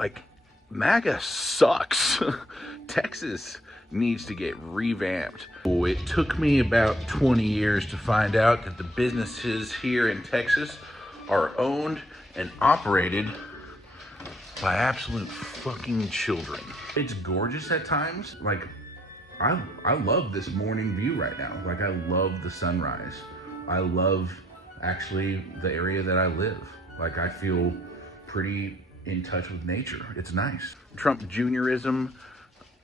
like, MAGA sucks. Texas needs to get revamped. Oh, it took me about 20 years to find out that the businesses here in Texas are owned and operated by absolute fucking children. It's gorgeous at times. Like, I love this morning view right now. Like, I love the sunrise. I love, actually, the area that I live. Like, I feel pretty in touch with nature. It's nice. Trump Juniorism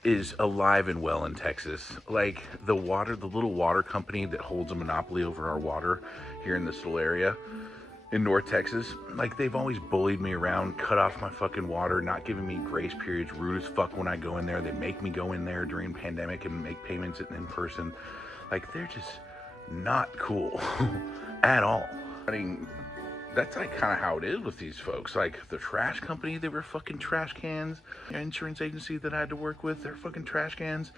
is alive and well in Texas. Like, the little water company that holds a monopoly over our water here in this little area in North Texas, like, they've always bullied me around, cut off my fucking water, not giving me grace periods, rude as fuck when I go in there. They make me go in there during pandemic and make payments in person. Like, they're just not cool at all. I mean, that's like kind of how it is with these folks. Like, the trash company, they were fucking trash cans. The insurance agency that I had to work with, they're fucking trash cans.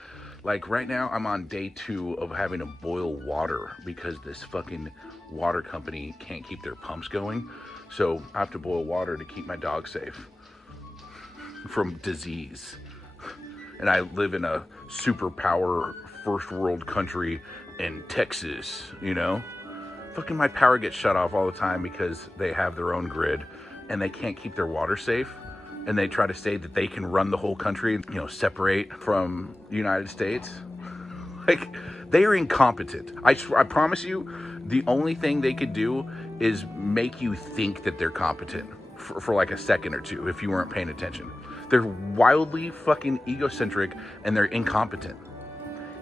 Like, right now, I'm on day 2 of having to boil water because this fucking water company can't keep their pumps going. So I have to boil water to keep my dog safe from disease. And I live in a superpower first world country in Texas, you know? Fucking my power gets shut off all the time because they have their own grid and they can't keep their water safe. And they try to say that they can run the whole country, you know, separate from the United States. Like, they are incompetent. I promise you, the only thing they could do is make you think that they're competent for like a second or two if you weren't paying attention. They're wildly fucking egocentric and they're incompetent.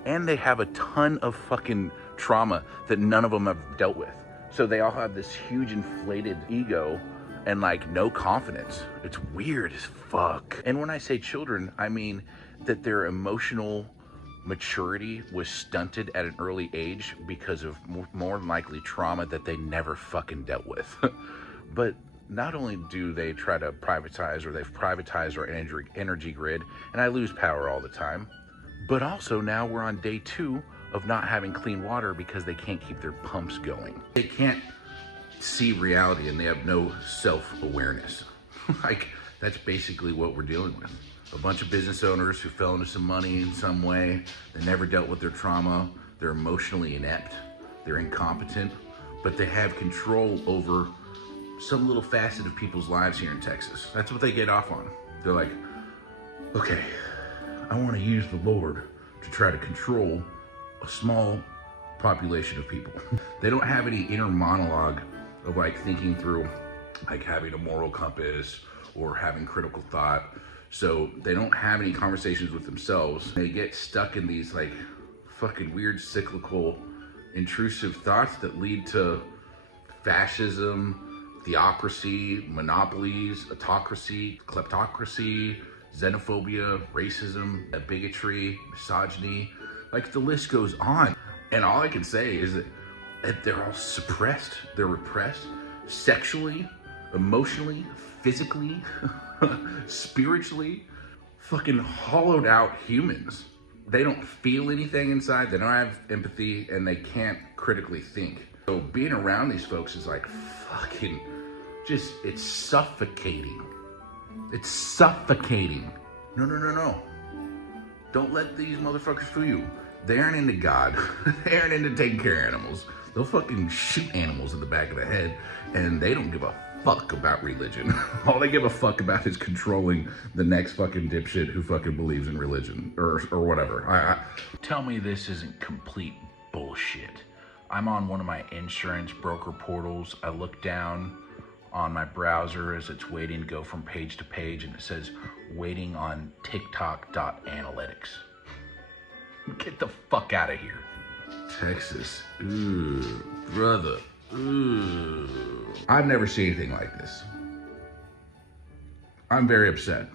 And they have a ton of fucking trauma that none of them have dealt with. So they all have this huge inflated ego and like no confidence. It's weird as fuck. And when I say children, I mean that their emotional maturity was stunted at an early age because of more than likely trauma that they never fucking dealt with. But not only do they try to privatize, or they've privatized our energy grid, and I lose power all the time, but also now we're on day 2 of not having clean water because they can't keep their pumps going. They can't see reality and they have no self-awareness. Like, that's basically what we're dealing with. A bunch of business owners who fell into some money in some way. They never dealt with their trauma. They're emotionally inept. They're incompetent, but they have control over some little facet of people's lives here in Texas. That's what they get off on. They're like, okay, I want to use the Lord to try to control a small population of people. They don't have any inner monologue of like thinking through, like having a moral compass or having critical thought. So they don't have any conversations with themselves. They get stuck in these like fucking weird cyclical intrusive thoughts that lead to fascism, theocracy, monopolies, autocracy, kleptocracy, xenophobia, racism, bigotry, misogyny. Like, the list goes on. And all I can say is that they're all suppressed, they're repressed, sexually, emotionally, physically, spiritually, fucking hollowed out humans. They don't feel anything inside, they don't have empathy, and they can't critically think. So being around these folks is like fucking just, it's suffocating. It's suffocating. No. Don't let these motherfuckers fool you. They aren't into God. They aren't into taking care of animals. They'll fucking shoot animals in the back of the head, and they don't give a fuck about religion. All they give a fuck about is controlling the next fucking dipshit who fucking believes in religion or whatever. Tell me this isn't complete bullshit. I'm on one of my insurance broker portals. I look down on my browser as it's waiting to go from page to page, and it says waiting on TikTok.analytics. Get the fuck out of here. Texas, ooh, brother, ooh. I've never seen anything like this. I'm very upset.